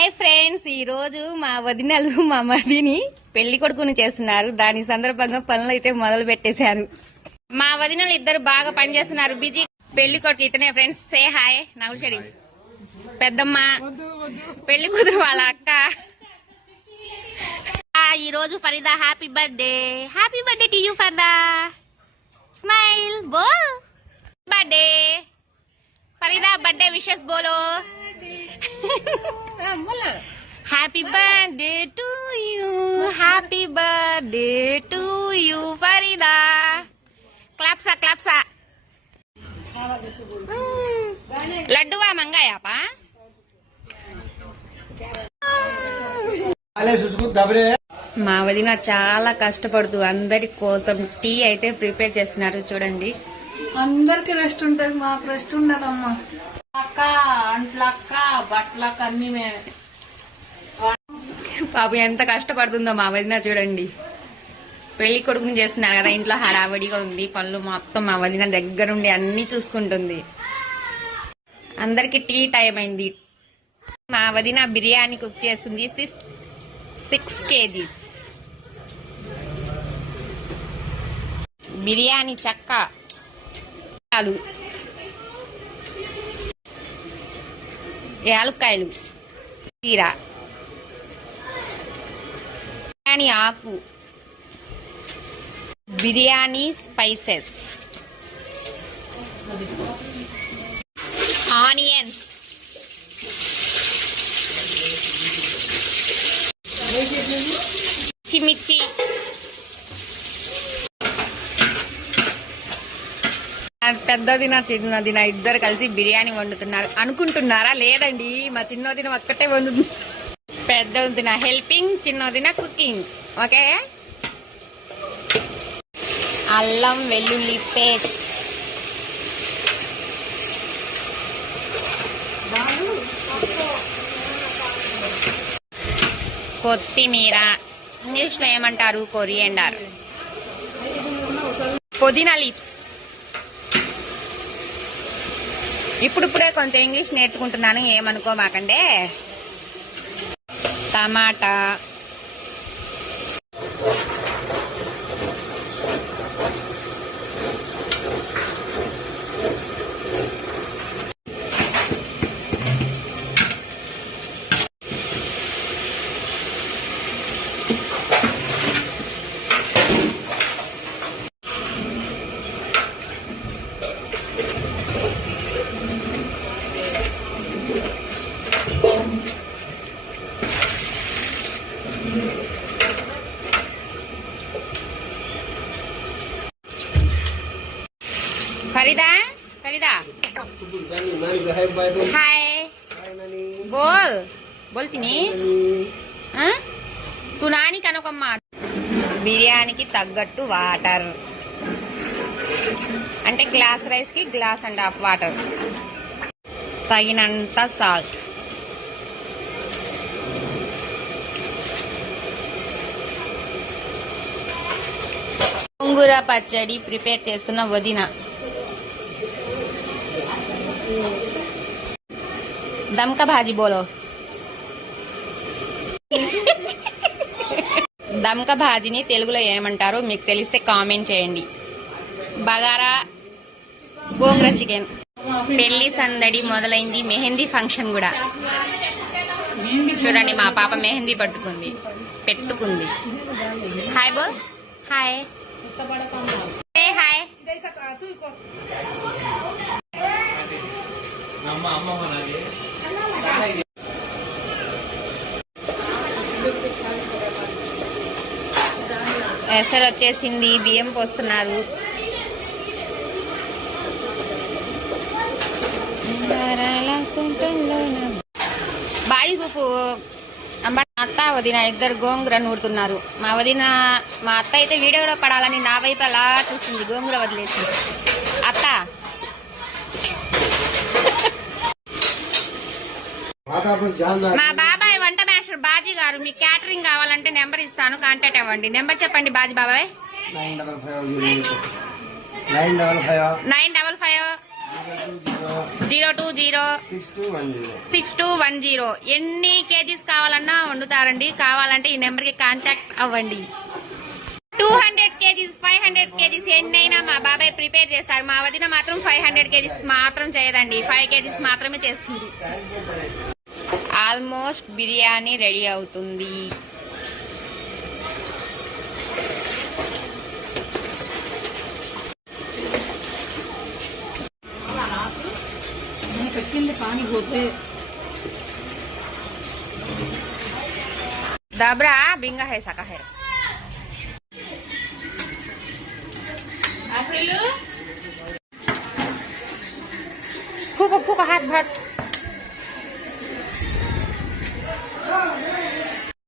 Hi friends ఈ రోజు మా వదినలు మా మడిని పెళ్ళి కొడుకుని చేస్తున్నారు. దాని సందర్భంగా పనులు అయితే మొదలు పెట్టేశారు. మా వదినలు ఇద్దరు బాగా పనిచేస్తున్నారు బిజీ పెళ్ళి కొడుకు ఇతనే friends. Say hi now Sharif పెద్దమ్మ. పెళ్ళి కూతురు వాళ్ళ అక్క. ఆ, ఈ రోజు Farida happy birthday happy birthday to you Farda. Smile బో బర్త్డే ఫరీదా బర్త్డే విషెస్ బోలో happy birthday to you happy birthday to you Farida క్లాప్సా క్లాప్సా లడ్డువా మంగాయాపా మా వదిన చాలా కష్టపడుతూ అందరి కోసం టీ అయితే ప్రిపేర్ చేస్తున్నారు చూడండి. అందరికి రెస్ట్ ఉంటది మాకు రెస్ట్ ఉండదమ్మా. అక్క అంట్లక్క బట్టలక్క అన్ని మేమే. ఎంత కష్టపడుతుందో మా వదిన చూడండి. పెళ్ళి కొడుకుని చేస్తున్నారు కదా ఇంట్లో హడావడిగా ఉంది పనులు మొత్తం మా వదిన దగ్గరుండి అన్ని చూసుకుంటుంది. అందరికి టీ టైం అయింది. మా వదిన బిర్యానీ కుక్ చేస్తుంది సిక్స్ సిక్స్ కేజీస్. బిర్యానీ చక్క. చాలు. యాలక్కాయలు కీర బిర్యానీ ఆకు బిర్యానీ స్పైసెస్ ఆనియన్స్ మిర్చి పెద్దది నా చిన్నది నా ఇద్దరు కలిసి బిర్యానీ వండుతున్నారు. అనుకుంటున్నారా? లేదండి. మా చిన్నదిన ఒక్కటే వండుతుంది. పెద్దదిన హెల్పింగ్ చిన్నదిన కుకింగ్. ఓకే? అల్లం వెల్లుల్లి పేస్ట్. కొత్తిమీర. ఇంగ్లీష్లో ఏమంటారు? కొరియండర్. పుదీనా లీప్స్. ఇప్పుడిప్పుడే కొంచెం ఇంగ్లీష్ నేర్చుకుంటున్నాను ఏమనుకోమాకండే. టమాటా. ఫరీదా ఫరీదా హాయ్. బోల్. బోల్తిని తునాని కనుకమ్మ బిర్యానీకి తగ్గట్టు వాటర్. అంటే గ్లాస్ రైస్కి గ్లాస్ అండ్ హాఫ్ వాటర్. తగినంత సాల్ట్. గోంగూర పచ్చడి ప్రిపేర్ చేస్తున్న వదిన. దమ్క భాజీ బోలో దమ్క భాజీని తెలుగులో ఏమంటారో మీకు తెలిస్తే కామెంట్ చేయండి. బగారా గోంగూర చికెన్ పెళ్ళి సందడి మొదలైంది మెహందీ ఫంక్షన్ కూడా. చూడండి మా పాప మెహందీ పట్టుకుంది పెట్టుకుంది. హాయ్ బోల్ హాయ్. ఏ హాయ్. ఎసరు వచ్చేసింది బియ్యం పోస్తున్నారు. బాయి గుప్పు అమ్మ అత్త వదిన ఇద్దరు గోంగూర నూరుతున్నారు. మా వదిన మా అత్త అయితే వీడియోలో పడాలని నా వైపు అలా చూస్తుంది గోంగూర వదిలేసి మా బాబాయ్ వంట మాస్టర్ బాజీ గారు మీకు క్యాటరింగ్ కావాలంటే నెంబర్ ఇస్తాను కాంటాక్ట్ అవ్వండి. నెంబర్ చెప్పండి బాజీ బాబాయ్. Nine double five zero two. Zero six two one zero. ఎన్ని కేజీస్ కావాలన్నా వండుతారండి. కావాలంటే ఈ నెంబర్కి కాంటాక్ట్ అవ్వండి. Two hundred KGs five hundred KGs ఎన్నైనా మా బాబాయ్ ప్రిపేర్ చేస్తారు. మా వదిన మాత్రం ఫైవ్ హండ్రెడ్ కేజీస్ మాత్రం చేయదండి. ఫైవ్ కేజీస్ మాత్రమే చేస్తుంది. ఆల్మోస్ట్ బిర్యానీ రెడీ అవుతుంది పెట్టింది పానీ పోతే दबरा बिंगा है सका है फूको फूको हाथ भर